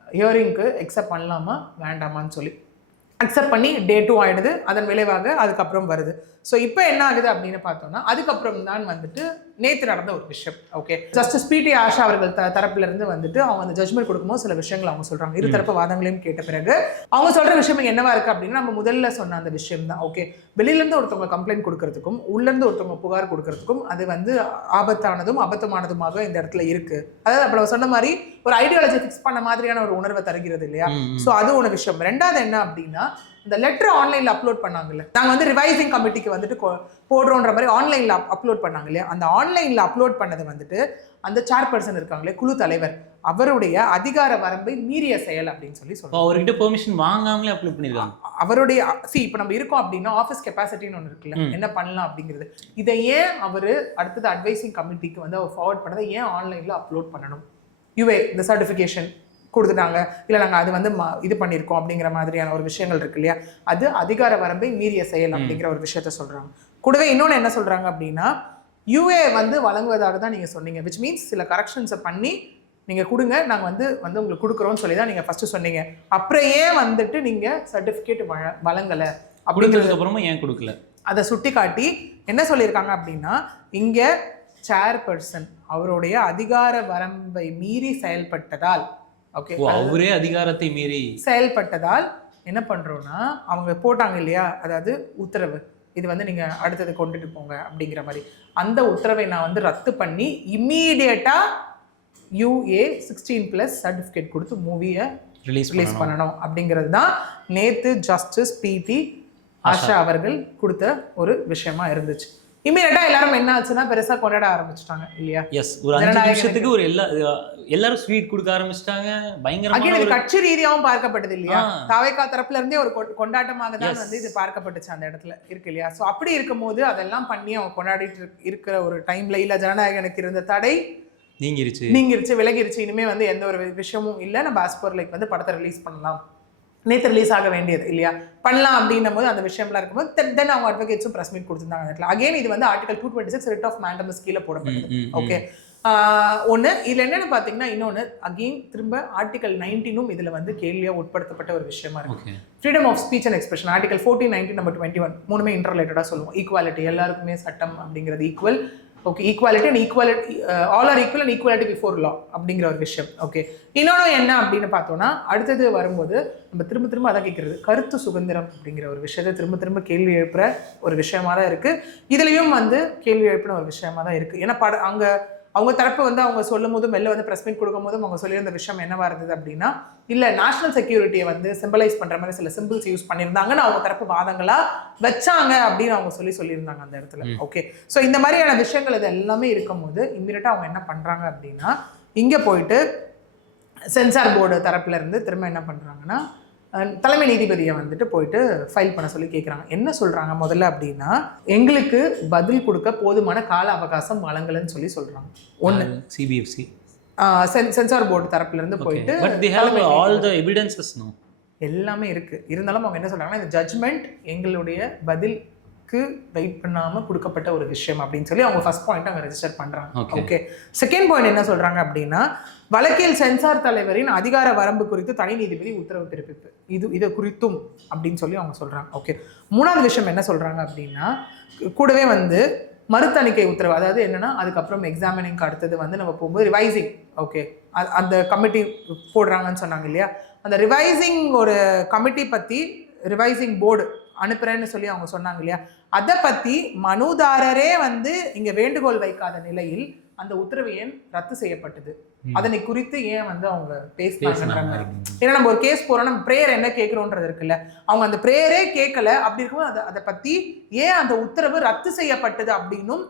ஹியரிங்க்கு அக்செப்ட் பண்ணலாமா வேண்டாமான்னு சொல்லி அக்செப்ட் பண்ணி Day 2 ஆயிடுது. அதன் விளைவாக அதுக்கப்புறம் வருது. ஸோ இப்போ என்ன ஆகுது அப்படின்னு பார்த்தோம்னா அதுக்கப்புறம் தான் வந்துட்டு நேற்று நடந்த ஒரு விஷயம். ஓகே, ஜஸ்டிஸ் PT ஆஷா அவர்கள் தரப்புல இருந்து வந்துட்டு அவங்க அந்த ஜட்மெண்ட் கொடுக்கும்போது சில விஷயங்கள் அவங்க சொல்றாங்க. இரு தரப்பு வாதங்களையும் கேட்ட பிறகு அவங்க சொல்ற விஷயம் என்னவா இருக்கு அப்படின்னா நம்ம முதல்ல சொன்ன அந்த விஷயம் தான். ஓகே, வெளியில இருந்து ஒருத்தவங்க கம்ப்ளைண்ட் கொடுக்கறதுக்கும் உள்ள இருந்து ஒருத்தவங்க புகார் கொடுக்கறதுக்கும் அது வந்து ஆபத்தானதும் அபத்தமானதுமாக இந்த இடத்துல இருக்கு. அதாவது அப்ப சொன்ன மாதிரி ஒரு ஐடியாலஜி ஃபிக்ஸ் பண்ண மாதிரியான ஒரு உணர்வை தருகிறது இல்லையா. ஸோ அது ஒரு விஷயம். ரெண்டாவது என்ன அப்படின்னா இந்த லெட்டர் ஆன்லைன்ல அப்லோட் பண்ணாங்கல்ல, நாங்கள் வந்து ரிவைசிங் கமிட்டிக்கு வந்துட்டு போடுறோன்ற மாதிரி ஆன்லைன்ல அப்லோட் பண்ணாங்க இல்லையா. அந்த ஆன்லைன்ல அப்லோட் பண்ணது வந்துட்டு அந்த சேர்பர்சன் இருக்காங்களே குழு தலைவர் அவருடைய அதிகார வரம்பை மீறிய செயல் அப்படின்னு சொல்லி சொல்லுவாங்க. அவர்கிட்ட பெர்மிஷன் வாங்காமலே அப்லோட் பண்ணிருக்காங்க. அவருடைய இப்போ நம்ம இருக்கோம் அப்படின்னா ஆஃபீஸ் கெப்பாசிட்டின்னு ஒன்று இருக்குல்ல, என்ன பண்ணலாம் அப்படிங்கிறது. இதை ஏன் அவரு அடுத்தது அட்வைசிங் கமிட்டிக்கு வந்து அவர் ஃபார்வர்ட் பண்ணதை ஏன் ஆன்லைன்ல அப்லோட் பண்ணணும்? இந்த சர்டிஃபிகேஷன் கொடுத்துட்டாங்க இல்லை நாங்கள் அது வந்து இது பண்ணியிருக்கோம் அப்படிங்கிற மாதிரியான ஒரு விஷயங்கள் இருக்கு இல்லையா. அது அதிகார வரம்பை மீறிய செயல் அப்படிங்கிற ஒரு விஷயத்த சொல்றாங்க. கூடவே இன்னொன்று என்ன சொல்றாங்க அப்படின்னா UA வந்து வழங்குவதாக தான் நீங்க சொன்னீங்க, விச் மீன்ஸ் சில கரெக்ஷன்ஸை பண்ணி நீங்க கொடுங்க, நாங்கள் வந்து உங்களுக்கு கொடுக்குறோம்னு சொல்லி தான் நீங்க ஃபர்ஸ்ட் சொன்னீங்க. அப்புறம் ஏன் வந்துட்டு நீங்க சர்டிஃபிகேட் வழங்கலை அப்படிங்கிறதுக்கு அப்புறமா ஏன் கொடுக்கல அதை சுட்டி காட்டி என்ன சொல்லியிருக்காங்க அப்படின்னா இங்க சேர்பர்சன் அவருடைய அதிகார வரம்பை மீறி செயல்பட்டதால், ஓகே, அவரே அதிகாரத்தை மீறி செயல்பட்டதால் என்ன பண்றோம்னா அவங்க போட்டாங்க இல்லையா, அதாவது உத்தரவு, இது வந்து நீங்க அடுத்தது கொண்டுட்டு போங்க அப்படிங்கிற மாதிரி அந்த உத்தரவை நான் வந்து ரத்து பண்ணி இம்மீடியட்டா UA 16+ சர்டிஃபிகேட் கொடுத்து மூவியை ரிலீஸ் பண்ணணும் அப்படிங்கிறது தான் நேத்து ஜஸ்டிஸ் PT ஆஷா அவர்கள் கொடுத்த ஒரு விஷயமா இருந்துச்சு. இமீடியட்டா எல்லாரும் என்ன ஆச்சுன்னா பெருசா கொண்டாட ஆரம்பிச்சிட்டாங்க இல்லையா. எஸ், ஒரு 5 நிமிஷத்துக்கு ஒரு எல்லாரும் ஸ்வீட் கொடுக்க ஆரம்பிச்சிட்டாங்க. பயங்கரமான ஒரு கட்சி ரீதியாவும் பார்க்கப்பட்டது இல்லையா. தாவேகா தரப்புல இருந்தே ஒரு கொண்டாட்டமாக தான் வந்து இது பார்க்கப்பட்டுச்சு அந்த இடத்துல இருக்கு இல்லையா. சோ அப்படி இருக்கும்போது அதெல்லாம் பண்ணி அவங்க கொண்டாடிட்டு இருக்கிற ஒரு டைம்ல இல்ல ஜனநாயகனுக்கு இருந்த தடை நீங்கிருச்சு விலகிருச்சு. இனிமே வந்து எந்த ஒரு விஷயமும் இல்லை, நம்ம ஆஸ்பர் லைக் வந்து படத்தை ரிலீஸ் பண்ணலாம், நேற்று ரிலீஸ் ஆக வேண்டியது இல்லையா, பண்ணலாம் அப்படின்னும் போது அந்த விஷயம்லாம் இருக்கும்போது தென் அவங்க அட்வொகேட்ஸும் ப்ரெஸ் மீட் கொடுத்துருந்தாங்க அந்த இடத்துல. அகைன் இது வந்து ஆர்டிகல் 226 ரிட் ஆஃப் மேண்டமஸ் கீழே போடப்பட்டது. ஓகே, ஒன்று இதில் என்னென்னு பார்த்தீங்கன்னா இன்னொன்று அகெயின் திரும்ப ஆர்டிகல் 19 இதில் வந்து கேள்வியாக உட்படுத்தப்பட்ட ஒரு விஷயமா இருக்கு. Freedom of speech and expression article 14, 19, number 21 மூணுமே இன்டர்ரிலேட்டடாக சொல்லுவோம். ஈக்குவாலிட்டி, எல்லாருக்குமே சட்டம் அப்படிங்கிறது equal, okay, equality and equality, all are equal and equality before law அப்படிங்கிற ஒரு விஷயம். ஓகே, இன்னொன்று என்ன அப்படின்னு பார்த்தோன்னா, அடுத்தது வரும்போது நம்ம திரும்ப திரும்ப அதை கேட்குறது கருத்து சுதந்திரம் அப்படிங்கிற ஒரு விஷயத்தை திரும்ப திரும்ப கேள்வி எழுப்புற ஒரு விஷயமா தான் இருக்குது. இதுலேயும் வந்து கேள்வி எழுப்பின ஒரு விஷயமா தான் இருக்குது. ஏன்னா அங்கே அவங்க தரப்பு வந்து அவங்க சொல்லும் போதும் வெளில வந்து ப்ரெஸ் மீட் கொடுக்கும் போதும் அவங்க சொல்லியிருந்த விஷயம் என்னவா இருந்தது அப்படின்னா, இல்லை நேஷனல் செக்யூரிட்டியை வந்து சிம்பலைஸ் பண்ணுற மாதிரி சில சிம்பிள்ஸ் யூஸ் பண்ணியிருந்தாங்கன்னு அவங்க தரப்பு வாதங்களாக வச்சாங்க அப்படின்னு அவங்க சொல்லியிருந்தாங்க அந்த இடத்துல. ஓகே, ஸோ இந்த மாதிரியான விஷயங்கள் இது எல்லாமே இருக்கும் போது இம்மீடியட்டாக அவங்க என்ன பண்ணுறாங்க அப்படின்னா, இங்கே போயிட்டு சென்சார் போர்டு தரப்புல இருந்து திரும்ப என்ன பண்ணுறாங்கன்னா, தலைமை நீதிபதியை வந்துட்டு போயிட்டு ஃபைல் பண்ண சொல்லி கேட்குறாங்க. என்ன சொல்கிறாங்க முதல்ல அப்படின்னா, எங்களுக்கு பதில் கொடுக்க போதுமான கால அவகாசம் வழங்கலன்னு சொல்கிறாங்க. ஒன்று சிபிஎஃப்சி சென்சார் போர்டு தரப்புல இருந்து போயிட்டு எல்லாமே இருக்குது. இருந்தாலும் அவங்க என்ன சொல்கிறாங்கன்னா, இந்த ஜட்ஜ்மெண்ட் எங்களுடைய பதிலுக்கு வெயிட் பண்ணாமல் கொடுக்கப்பட்ட ஒரு விஷயம் அப்படின்னு சொல்லி அவங்க ஃபர்ஸ்ட் பாயிண்ட் அங்கே ரெஜிஸ்டர் பண்ணுறாங்க. ஓகே, செகண்ட் பாயிண்ட் என்ன சொல்கிறாங்க அப்படின்னா, வழக்கில் சென்சார் தலைவரின் அதிகார வரம்பு குறித்து தனி நீதிபதி உத்தரவு பிறப்பிப்பு இது குறித்தும் அப்படின்னு சொல்லி அவங்க சொல்கிறாங்க. ஓகே, மூணாவது விஷயம் என்ன சொல்கிறாங்க அப்படின்னா, கூடவே வந்து மறுதணிக்கை உத்தரவு, அதாவது என்னன்னா அதுக்கப்புறம் எக்ஸாமினிங்க்கு அடுத்தது வந்து நம்ம போகும்போது ரிவைசிங், ஓகே, அந்த கமிட்டி போடுறாங்கன்னு சொன்னாங்க இல்லையா, அந்த ரிவைசிங் ஒரு கமிட்டி பற்றி ரிவைசிங் போர்டு அனுப்புறேன்னு சொல்லி அவங்க சொன்னாங்க இல்லையா, அதை பற்றி மனுதாரரே வந்து இங்கே வேண்டுகோள் வைக்காத நிலையில் அந்த உத்தரவு ஏன் ரத்து செய்யப்பட்டது, அதனை குறித்து ஏன் வந்து அவங்க பேசினாங்கன்ற மாதிரி. ஏன்னா நம்ம ஒரு கேஸ் போறோம், நம்ம பிரேயர் என்ன கேட்கிறோன்றது இருக்குல்ல, அவங்க அந்த பிரேயரே கேட்கல. அப்படி இருக்கும்போது அதை பத்தி ஏன் அந்த உத்தரவு ரத்து செய்யப்பட்டது அப்படின்னும்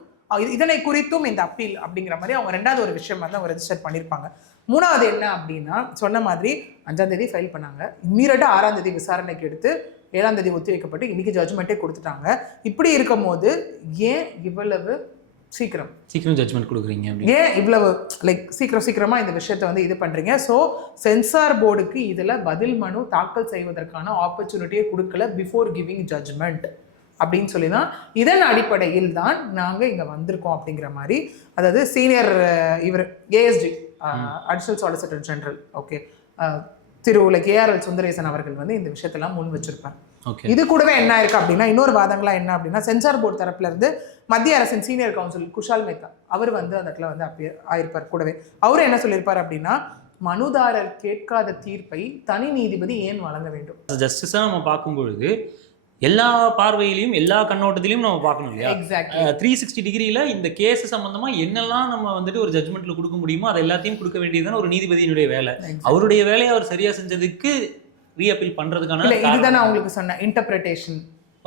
இதனை குறித்தும் இந்த அப்பீல் அப்படிங்கிற மாதிரி அவங்க ரெண்டாவது ஒரு விஷயம் வந்து அவங்க ரெஜிஸ்டர் பண்ணியிருப்பாங்க. மூணாவது என்ன அப்படின்னா, சொன்ன மாதிரி 5ஆம் தேதி ஃபைல் பண்ணாங்க, இம்மீடியட்டாக 6ஆம் தேதி விசாரணைக்கு எடுத்து 7ஆம் தேதி ஒத்தி வைக்கப்பட்டு இன்னைக்கு ஜட்ஜ்மெண்ட்டே கொடுத்துட்டாங்க. இப்படி இருக்கும் போது ஏன் இவ்வளவு சீக்கிரம் ஜட்ஜ்மெண்ட் கொடுக்குறீங்க, ஏன் இவ்வளவு சீக்கிரமா இந்த விஷயத்தை வந்து இது பண்றீங்க? ஸோ சென்சார் போர்டுக்கு இதுல பதில் மனு தாக்கல் செய்வதற்கான ஆப்பர்ச்சுனிட்டியை கொடுக்கல பிஃபோர் கிவிங் ஜட்ஜ்மெண்ட் அப்படின்னு சொல்லி தான், இதன் அடிப்படையில் தான் நாங்கள் இங்கே வந்திருக்கோம் அப்படிங்கிற மாதிரி. அதாவது சீனியர் இவர் ASD additional solicitor general, okay, Thiru ARL Sundaresan அவர்கள் வந்து இந்த விஷயத்தெல்லாம் முன் வச்சிருப்பார். இது கூடவே என்ன இருக்கு அப்படின்னா, இன்னொரு வாதங்களா என்ன அப்படின்னா, சென்சார் போர்டு தரப்புல இருந்து மத்திய அரசின் சீனியர் கவுன்சில் குஷால் மேத்தா அவர் வந்து அந்த இடத்துல வந்து ஆயிருப்பார். கூடவே அவரு என்ன சொல்லியிருப்பார் அப்படின்னா, மனுதாரர் கேட்காத தீர்ப்பை தனி நீதிபதி ஏன் வழங்க வேண்டும்? ஜஸ்டிஸா நம்ம பார்க்கும்பொழுது எல்லா பார்வையிலையும் எல்லா கண்ணோட்டத்திலையும் நம்ம பார்க்கணும் இல்லையா? 360 டிகிரியில இந்த கேஸ் சம்பந்தமா என்னெல்லாம் நம்ம வந்துட்டு ஒரு ஜட்மெண்ட்ல கொடுக்க முடியுமோ அதை எல்லாத்தையும் கொடுக்க வேண்டியதுதான் ஒரு நீதிபதியினுடைய வேலை. அவருடைய வேலையை அவர் சரியா செஞ்சதுக்கு ரீஅப்பீல் பண்றதுக்கான இதுதான் நான் உங்களுக்கு சொன்ன இன்டர்பிரேஷன்.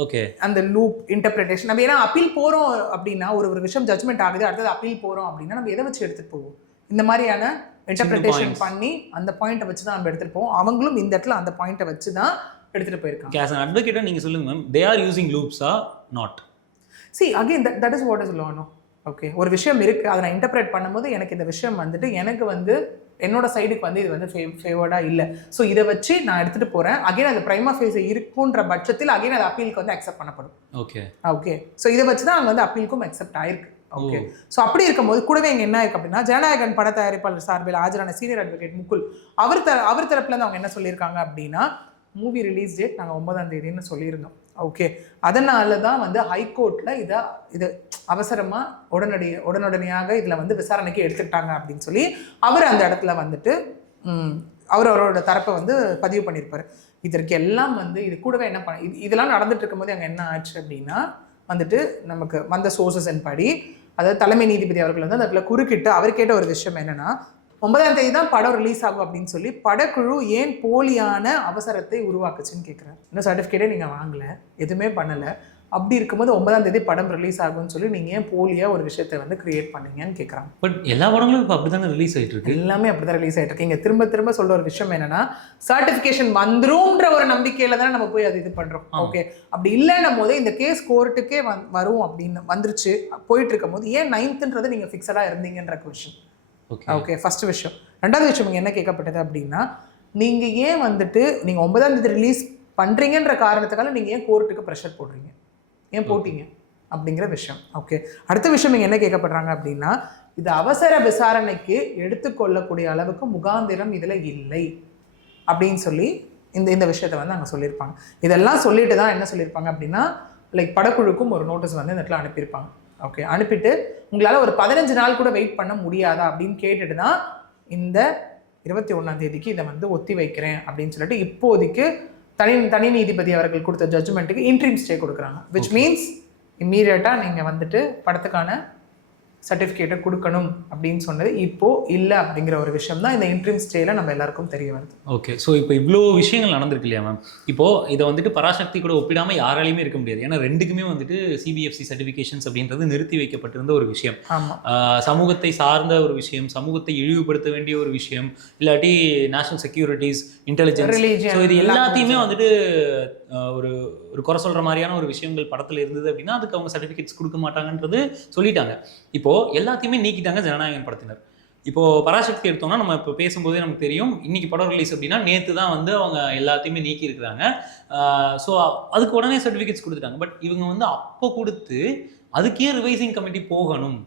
ஓகே, அந்த லூப் இன்டர்பிரேஷன். நம்ம ஏன்னா அப்பீல் போறோம் அப்படின்னா, ஒரு விஷயம் ஜட்மெண்ட் ஆகுது, அடுத்தது அப்பீல் போறோம் அப்படின்னா நம்ம எதை வச்சு எடுத்துட்டு போவோம்? இந்த மாதிரியான இன்டர்பிரேஷன் பண்ணி அந்த பாயிண்ட்டை வச்சு தான் நம்ம எடுத்துட்டு போவோம். அவங்களும் இந்த இடத்துல அந்த பாயிண்ட்டை வச்சு தான் எடுத்துட்டு போயிருக்காங்க. as an advocate நீங்க சொல்லுங்க ma'am, they are using loops or not? see again that is what is law. no okay, ஒரு விஷயம் இருக்கு, அதை நான் இன்டர்பிரேட் பண்ணும்போது எனக்கு இந்த விஷயம் வந்துட்டு எனக்கு வந்து என்னோட சைடுக்கு வந்து இது வந்து ஃபேவர்டா இல்லை, ஸோ இதை வச்சு நான் எடுத்துட்டு போறேன். அகைன் அது பிரைமா ஃபேஸ் இருக்குன்ற பட்சத்தில் அகைன் அது அப்பீலுக்கு வந்து அக்செப்ட் பண்ணப்படும். ஓகே ஓகே, ஸோ இதை வச்சு தான் அங்கே வந்து அப்பீலுக்கும் அக்செப்ட் ஆயிருக்கு. ஓகே, ஸோ அப்படி இருக்கும்போது கூடவே இங்கே என்ன இருக்கு அப்படின்னா, ஜனநாயகன் பட தயாரிப்பாளர் சார்பில் ஆஜரான சீனியர் அட்வொகேட் முகுல் அவர் தரப்புல இருந்து அவங்க என்ன சொல்லியிருக்காங்க அப்படின்னா, மூவி ரிலீஸ் டேட் நாங்கள் 9ஆம் தேதின்னு சொல்லியிருந்தோம். ஓகே, அதனால தான் வந்து ஹைகோர்ட்டில் இதை அவசரமாக உடனடியாக இதில் வந்து விசாரணைக்கு எடுத்துக்கிட்டாங்க அப்படின்னு சொல்லி அவர் அந்த இடத்துல வந்துட்டு அவரோட தரப்பை வந்து பதிவு பண்ணியிருப்பார். இதற்கு எல்லாம் வந்து இது கூடவே என்ன இதெல்லாம் நடந்துட்டு இருக்கும்போது அங்கே என்ன ஆச்சு அப்படின்னா, வந்துட்டு நமக்கு வந்த சோர்சஸின் படி, அதாவது தலைமை நீதிபதி அவர்கள் வந்து அந்த இடத்துல குறுக்கிட்டு அவர் கேட்ட ஒரு விஷயம் என்னன்னா, 9ஆம் தேதி தான் படம் ரிலீஸ் ஆகும் அப்படின்னு சொல்லி படக்குழு ஏன் போலியான அவசரத்தை உருவாக்குச்சுன்னு கேட்குறாரு. இன்னும் சர்டிஃபிகேட்டே நீங்கள் வாங்கலை, எதுவுமே பண்ணலை, அப்படி இருக்கும்போது 9ஆம் தேதி படம் ரிலீஸ் ஆகும்னு சொல்லி நீங்கள் ஏன் போலியா ஒரு விஷயத்தை வந்து கிரியேட் பண்ணீங்கன்னு கேட்குறாங்க. பட் எல்லா படங்களும் இப்போ அப்படி தானே ரிலீஸ் ஆகிட்டு இருக்கு. எல்லாமே அப்படி தான் ரிலீஸ் ஆகிட்டு இருக்கு. இங்கே திரும்ப சொல்கிற ஒரு விஷயம் என்னன்னா, சர்டிஃபிகேஷன் வந்துரும்ன்ற ஒரு நம்பிக்கையில் தானே நம்ம போய் அது இது பண்ணுறோம். ஓகே, அப்படி இல்லைன்னும் போது இந்த கேஸ் கோர்ட்டுக்கே வரும் அப்படின்னு வந்துருச்சு போயிட்டு இருக்கும் போது ஏன் 9th நீங்கள் ஃபிக்ஸடாக இருந்தீங்கன்ற கொஸ்டின். ஓகே, ஃபர்ஸ்ட் விஷயம். ரெண்டாவது விஷயம் இங்கே என்ன கேட்கப்பட்டது அப்படின்னா, நீங்கள் ஏன் வந்துட்டு நீங்கள் 9ஆம் தேதி ரிலீஸ் பண்ணுறீங்கன்ற காரணத்துக்காக நீங்கள் ஏன் கோர்ட்டுக்கு ப்ரெஷர் போடுறீங்க, ஏன் போட்டீங்க அப்படிங்கிற விஷயம். ஓகே, அடுத்த விஷயம் இங்கே என்ன கேட்கப்படுறாங்க அப்படின்னா, இது அவசர விசாரணைக்கு எடுத்துக்கொள்ளக்கூடிய அளவுக்கு முகாந்திரம் இதில் இல்லை அப்படின்னு சொல்லி இந்த விஷயத்தை வந்து அங்கே சொல்லியிருப்பாங்க. இதெல்லாம் சொல்லிட்டு தான் என்ன சொல்லியிருப்பாங்க அப்படின்னா, லைக் படக்குழுக்கும் ஒரு நோட்டீஸ் வந்து இந்த இடத்துல அனுப்பியிருப்பாங்க. ஓகே, அனுப்பிட்டு உங்களால் ஒரு 15 நாள் கூட வெயிட் பண்ண முடியாதா அப்படின்னு கேட்டுட்டு தான் இந்த 21ஆம் தேதிக்கு இதை வந்து ஒத்தி வைக்கிறேன் அப்படின்னு சொல்லிட்டு இப்போதைக்கு தனி நீதிபதி அவர்கள் கொடுத்த ஜட்ஜ்மெண்ட்டுக்கு இன்ட்ரீம் ஸ்டே கொடுக்குறாங்க. விச் மீன்ஸ் இம்மீடியட்டாக நீங்கள் வந்துட்டு படத்துக்கான சர்டிஃபிகேட்டை கொடுக்கணும் அப்படின்னு சொன்னது இப்போ இல்லை அப்படிங்கிற ஒரு விஷயம் தான் இந்த இன்ட்ரீம் ஸ்டேல நம்ம எல்லாருக்கும் தெரிய வருது. ஓகே, ஸோ இப்போ இவ்வளோ விஷயங்கள் நடந்திருக்கு இல்லையா மேம்? இப்போ இதை வந்துட்டு பராசக்தி கூட ஒப்பிடாமல் யாராலையுமே இருக்க முடியாது. ஏன்னா ரெண்டுக்குமே வந்துட்டு சிபிஎஃப்சி சர்டிஃபிகேஷன்ஸ் அப்படின்றது நிறுத்தி வைக்கப்பட்டிருந்த ஒரு விஷயம். சமூகத்தை சார்ந்த ஒரு விஷயம், சமூகத்தை இழிவுபடுத்த வேண்டிய ஒரு விஷயம், இல்லாட்டி நேஷனல் செக்யூரிட்டிஸ், இன்டெலிஜென்ஸ், ஸோ இது எல்லாத்தையுமே வந்துட்டு ஒரு ஒரு குறை சொல்கிற மாதிரியான ஒரு விஷயங்கள் படத்தில் இருந்தது அப்படின்னா அதுக்கு அவங்க சர்டிஃபிகேட்ஸ் கொடுக்க மாட்டாங்கன்றது சொல்லிட்டாங்க. இப்போது எல்லாத்தையுமே நீக்கிட்டாங்க ஜனநாயகன் படத்தினர். இப்போது பராசக்தி எடுத்தோம்னா நம்ம இப்போ பேசும்போதே நமக்கு தெரியும், இன்னைக்கு படம் ரிலீஸ் அப்படின்னா நேற்று தான் வந்து அவங்க எல்லாத்தையுமே நீக்கி இருக்கிறாங்க. ஸோ அதுக்கு உடனே சர்டிஃபிகேட்ஸ் கொடுத்துட்டாங்க. பட் இவங்க வந்து அப்போ கொடுத்து அதுக்கே ரிவைசிங் கமிட்டி போகணும்.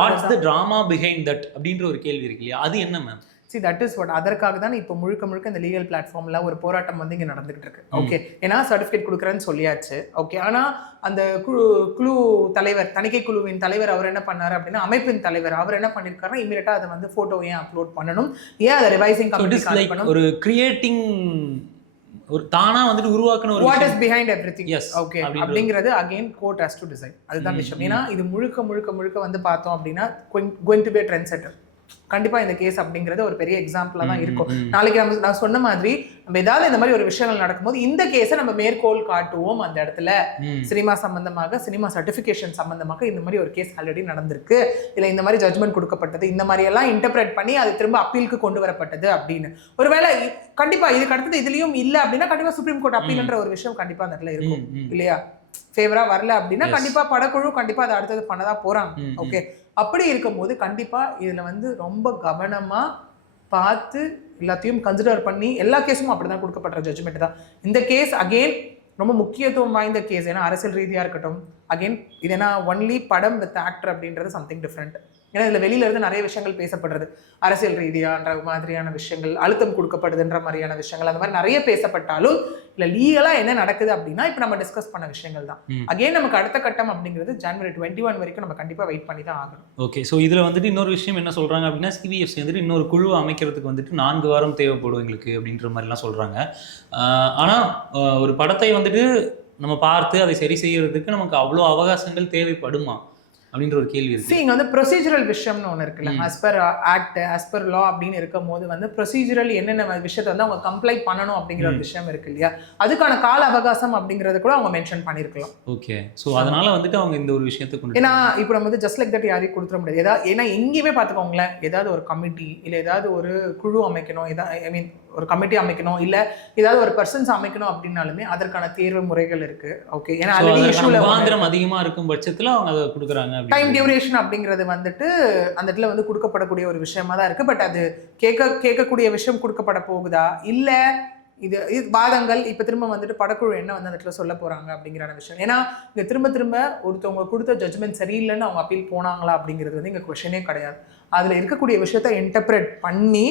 What's the drama behind that அப்படின்ற ஒரு கேள்வி இருக்கு இல்லையா? அது என்ன ma'am? See, that is what. அதற்காக தான் இப்போ முழுக்க இந்த லீகல் பிளாட்ஃபார்ம்ல ஒரு போராட்டம் வந்து இங்கே நடந்துகிட்டு இருக்கு. ஓகே, ஏன்னா சர்டிஃபிகேட் கொடுக்குறேன்னு சொல்லியாச்சு. ஓகே, ஆனால் அந்த குழு தலைவர், தணிக்கை குழுவின் தலைவர் அவர் என்ன பண்ணாரு அப்படின்னா, அமைப்பின் தலைவர் அவர் என்ன பண்ணியிருக்காருன்னா இமீடியட்டாக அதை வந்து ஃபோட்டோ ஏன் அப்லோட் பண்ணணும், ஏன் அதை ரிவைசிங் கமிட்டி ஒரு கிரியேட்டிங் ஒரு தானா வந்துட்டு உருவாக்குன ஒரு what is behind everything. Okay, அப்படிங்கிறது again court has to decide. அதுதான் விஷயம். ஏன்னா இது முழுக்க வந்து பார்த்தோம் அப்படின்னா going to be a trend setter. கண்டிப்பா இந்த கேஸ் அப்படிங்கிறது ஒரு பெரிய எக்ஸாம்பிளா தான் இருக்கும். நாளைக்கு நான் சொன்ன மாதிரி நம்ம ஏதாவது இந்த மாதிரி ஒரு விஷயங்கள் நடக்கும்போது இந்த கேஸை நம்ம மேற்கோள் காட்டுவோம். அந்த இடத்துல சினிமா சம்பந்தமாக, சினிமா சர்டிபிகேஷன் சம்பந்தமாக இந்த மாதிரி ஒரு கேஸ் ஆல்ரெடி நடந்திருக்கு, இல்ல இந்த மாதிரி ஜட்ஜ்மெண்ட் கொடுக்கப்பட்டது, இந்த மாதிரி எல்லாம் இன்டர்பிரேட் பண்ணி அது திரும்ப அப்பீலுக்கு கொண்டு வரப்பட்டது அப்படின்னு. ஒருவேளை கண்டிப்பா இதுக்கு அடுத்தது இதுலயும் இல்ல அப்படின்னா கண்டிப்பா சுப்ரீம் கோர்ட் அப்பீல்ன்ற ஒரு விஷயம் கண்டிப்பா அந்த இடத்துல இருக்கும் இல்லையா? ஃபேவரா வரல அப்படின்னா கண்டிப்பா படக்குழு கண்டிப்பா அதை அடுத்தது பண்ணதான் போறாங்க. ஓகே, அப்படி இருக்கும்போது கண்டிப்பா இதுல வந்து ரொம்ப கவனமா பார்த்து எல்லாத்தையும் கன்சிடர் பண்ணி, எல்லா கேஸும் அப்படிதான் கொடுக்கப்பட்ட ஜட்ஜ்மெண்ட் தான். இந்த கேஸ் அகெயின் ரொம்ப முக்கியத்துவம் வாய்ந்த கேஸ். ஏன்னா அரசியல் ரீதியா இருக்கட்டும், அகெயின் இது ஏன்னா ஒன்லி படம் வித் ஆக்டர் அப்படின்றது சம்திங் டிஃப்ரெண்ட். ஏன்னா இதுல வெளியில இருந்து நிறைய விஷயங்கள் பேசப்படுறது, அரசியல் ரீதியான்ற மாதிரியான விஷயங்கள், அழுத்தம் கொடுக்கப்படுதுன்ற மாதிரியான விஷயங்கள், அந்த மாதிரி நிறைய பேசப்பட்டாலும் இல்ல லீகலா என்ன நடக்குது அப்படின்னா இப்ப நம்ம டிஸ்கஸ் பண்ண விஷயங்கள் தான். அகைன் நமக்கு அடுத்த கட்டம் அப்படிங்கிறது ஜனவரி 21 வரைக்கும் நம்ம கண்டிப்பா வெயிட் பண்ணி தான் ஆகணும். ஓகே, ஸோ இதுல வந்துட்டு இன்னொரு விஷயம் என்ன சொல்றாங்க அப்படின்னா, சிபிஎஃப்சி வந்துட்டு இன்னொரு குழு அமைக்கிறதுக்கு வந்துட்டு 4 வாரம் தேவைப்படும் எங்களுக்கு அப்படின்ற மாதிரிலாம் சொல்றாங்க. ஆனா ஒரு படத்தை வந்துட்டு நம்ம பார்த்து அதை சரி செய்யறதுக்கு நமக்கு அவ்வளோ அவகாசங்கள் தேவைப்படுமா அப்படின்ற ஒரு கேள்வி இருக்கு. இங்க வந்து ப்ரொசீஜரல் விஷயம்னு ஒன்று இருக்குல்ல, as per act, as per லா அப்படின்னு இருக்கும் போது வந்து ப்ரொசீஜரல் என்னென்ன விஷயத்தை வந்து அவங்க கம்ப்ளைண்ட் பண்ணணும் அப்படிங்கிற ஒரு விஷயம் இருக்கு இல்லையா? அதுக்கான கால அவகாசம் அப்படிங்கறத கூட அவங்க மென்ஷன் பண்ணிருக்கலாம். ஓகே, ஸோ அதனால வந்துட்டு அவங்க இந்த ஒரு விஷயத்தை கொண்டு, ஏன்னா இப்போ நம்ம வந்து ஜஸ்ட் லைக் தட் யாரையும் கொடுத்துட முடியாது. ஏதாவது ஏன்னா எங்கேயுமே பார்த்துக்கோங்களேன், ஏதாவது ஒரு கமிட்டி இல்லை ஏதாவது ஒரு குழு அமைக்கணும், ஐ மீன் ஒரு கமிட்டி அமைக்கணும், இல்ல ஏதாவது ஒரு பர்சன்ஸ் அமைக்கணும் அப்படின்னாலுமே அதற்கான தேர்வு முறைகள் இருக்கு. ஓகே, ஏன்னா ஆல்ரெடி இஷ்யூல வாந்திரம் அதிகமா இருக்கும் பட்சத்துல அவங்க அதை கொடுக்குறாங்க. டைம் டியூரேஷன் அப்படிங்கிறது வந்துட்டு அந்த இடத்துல வந்து கொடுக்கப்படக்கூடிய ஒரு விஷயமா தான் இருக்கு. பட் அது கேட்கக்கூடிய விஷயம் கொடுக்கப்பட போகுதா இல்ல இது வாதங்கள் இப்ப திரும்ப வந்துட்டு படக்குழு என்ன வந்து அந்த இடத்துல சொல்ல போறாங்க அப்படிங்கிற விஷயம். ஏன்னா இங்க திரும்ப ஒருத்தவங்க கொடுத்த ஜட்ஜ்மெண்ட் சரியில்லைன்னு அவங்க அப்பீல் போனாங்களா அப்படிங்கிறது வந்து இங்க கொஸ்டினே கிடையாது. அதுல இருக்கக்கூடிய விஷயத்த இன்டர்பிரேட் பண்ணி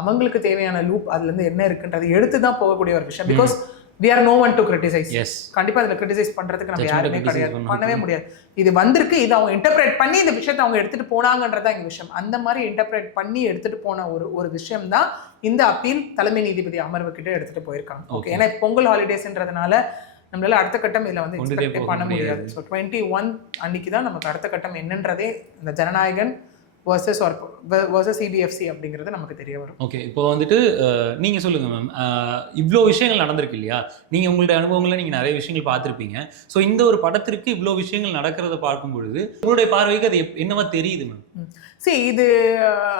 அவங்களுக்கு தேவையான லூப் அதுல இருந்து என்ன இருக்குன்றது எடுத்து தான் போகக்கூடிய ஒரு விஷயம். Because we are no one to criticize. கண்டிப்பா இதுல கிரிட்டிசைஸ் பண்றதுக்கு நம்ம யாருமே கிடையாது, பண்ணவே முடியாது. இது வந்திருக்கு, இது அவங்க இன்டர்பிரேட் பண்ணி இந்த விஷயத்தை அவங்க எடுத்துட்டு போனாங்கன்றதா எங்க விஷயம். அந்த மாதிரி இன்டர்பிரேட் பண்ணி எடுத்துட்டு போன ஒரு விஷயம் தான் இந்த அப்பீல் தலைமை நீதிபதி அமர்வு கிட்ட எடுத்துட்டு போயிருக்காங்க. ஓகே, ஏன்னா பொங்கல் ஹாலிடேஸ்ன்றதுனால நம்மளால அடுத்த கட்டம் இதுல வந்து எக்ஸ்பெக்ட் பண்ண முடியாது. ஸோ 21 அன்னைக்கு தான் நமக்கு அடுத்த கட்டம் என்னன்றதே இந்த ஜனநாயகன் வர்சஸ் சிபிஎஃப்சி அப்படிங்கிறது நமக்கு தெரிய வரும். ஓகே, இப்போ வந்துட்டு நீங்க சொல்லுங்க மேம், இவ்வளோ விஷயங்கள் நடந்திருக்கு இல்லையா? நீங்க உங்களுடைய அனுபவங்களை நீங்க நிறைய விஷயங்கள் பார்த்துருப்பீங்க. ஸோ இந்த ஒரு படத்திற்கு இவ்வளோ விஷயங்கள் நடக்கிறத பார்க்கும் பொழுது உங்களுடைய பார்வைக்கு அது என்னவா தெரியுது மேம்? இது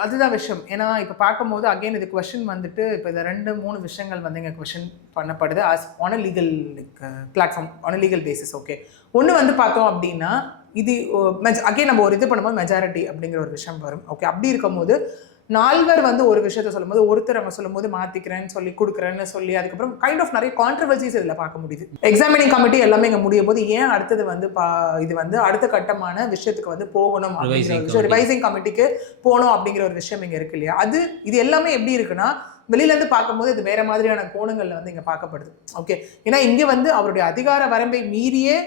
அதுதான் விஷயம். ஏன்னா இப்போ பார்க்கும்போது அகெயின் இது கொஸ்டின் வந்துட்டு இப்போ இந்த 2-3 விஷயங்கள் வந்து இங்கே கொஸ்டின் பண்ணப்படுது as on a legal platform, on a legal basis. Okay, ஒன்று வந்து பார்த்தோம் அப்படின்னா இது அகெயின் நம்ம ஒரு இது பண்ணும்போது மெஜாரிட்டி அப்படிங்கிற ஒரு விஷயம் வரும். ஓகே, அப்படி இருக்கும்போது 4 வந்து ஒரு விஷயத்த சொல்லும்போது ஒருத்தர் அவங்க சொல்லும்போது மாற்றிக்கிறேன்னு சொல்லி கொடுக்குறேன்னு சொல்லி அதுக்கப்புறம் கைண்ட் ஆஃப் நிறைய கான்ட்ரவர்சிஸ் இதில் பார்க்க முடியுது. எக்ஸாமினிங் கமிட்டி எல்லாமே இங்கே முடியும் போது ஏன் அடுத்தது வந்து இது வந்து அடுத்த கட்டமான விஷயத்துக்கு வந்து போகணும் அப்படிங்கிற ஒரு விஷயம், ரிவைசிங் கமிட்டிக்கு போகணும் அப்படிங்கிற ஒரு விஷயம் இங்கே இருக்கு இல்லையா? இது எல்லாமே எப்படி இருக்குன்னா வெளியிலேருந்து பார்க்கும்போது இது வேற மாதிரியான கோணங்களில் வந்து இங்கே பார்க்கப்படுது. ஓகே, ஏன்னா இங்கே வந்து அவருடைய அதிகார வரம்பை மீறியே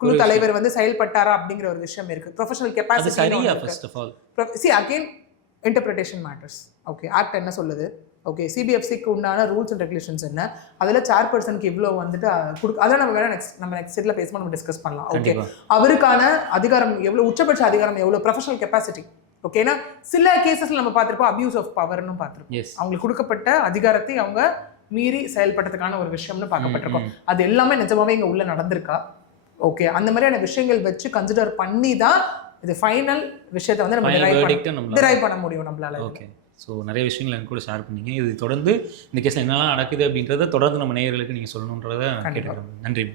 குழு தலைவர் வந்து செயல்பட்டாரா அப்படிங்கிற ஒரு விஷயம் இருக்கு. ப்ரொஃபஷனல் அது கெப்பாசிட்டி சரியா first of all? see again interpretation matters. Okay, act என்ன சொல்லுது, ஓகே சிபிஎஃப்சிக்கு உண்டான ரூல்ஸ் அண்ட் ரெகுலேஷன்ஸ் என்ன, அதில் சேர்பர்சனுக்கு இவ்வளோ வந்துட்டு அதெல்லாம் நம்ம வேணா நெக்ஸ்ட் செட்டில் பேசும்போது நம்ம டிஸ்கஸ் பண்ணலாம். ஓகே, அவருக்கான அதிகாரம் எவ்வளோ, உச்சபட்ச அதிகாரம் எவ்வளோ, ப்ரொஃபஷனல் கெப்பாசிட்டி. ஓகே, ஏன்னா சில கேசஸ்ல நம்ம பார்த்துருப்போம் அபியூஸ் ஆஃப் பவர்னு பார்த்துருப்போம். அவங்களுக்கு கொடுக்கப்பட்ட அதிகாரத்தை அவங்க மீறி செயல்பட்டதுக்கான ஒரு விஷயம்னு பார்க்கப்பட்டிருக்கோம். அது எல்லாமே நிஜமாவே இங்கே உள்ள நடந்திருக்கா? ஓகே, அந்த மாதிரியான விஷயங்கள் வச்சு கன்சிடர் பண்ணி தான் இது ஃபைனல் விஷயத்தை வந்து நம்ம டிரைவ் பண்ண முடியும் நம்மளால. ஓகே, ஸோ நிறைய விஷயங்கள் எனக்கு கூட ஷேர் பண்ணீங்க. இது தொடர்ந்து இந்த கேஸில் என்னெல்லாம் நடக்குது அப்படின்றத தொடர்ந்து நம்ம நேயர்களுக்கு நீங்கள் சொல்லணுன்றதை கேட்டுக்கிறோம். நன்றி.